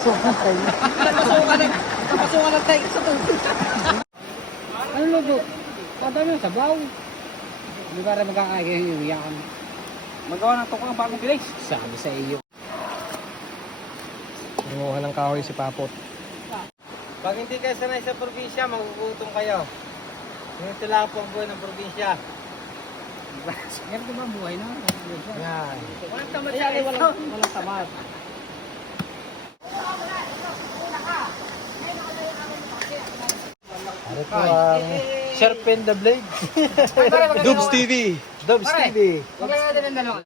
Napasukan ng tayo sa tubig. Ano logo? Padami yung sabaw. Hindi ba rin magkakaya yung iyakan? Magawa ng tukang bagong bilis. Sabi sa iyo. Nanguha ng kahoy si Papot. Pag hindi kayo sanay sa probinsya, magugutom kayo. Ganito lang po ang buhay ng probinsya. Ganito ba ang buhay na? Yan. Walang tamad siya. Walang tamad. Ano po ang Sharpen the Blade? Dubs TV! Dubs TV. Magkakaya din ng dalawa.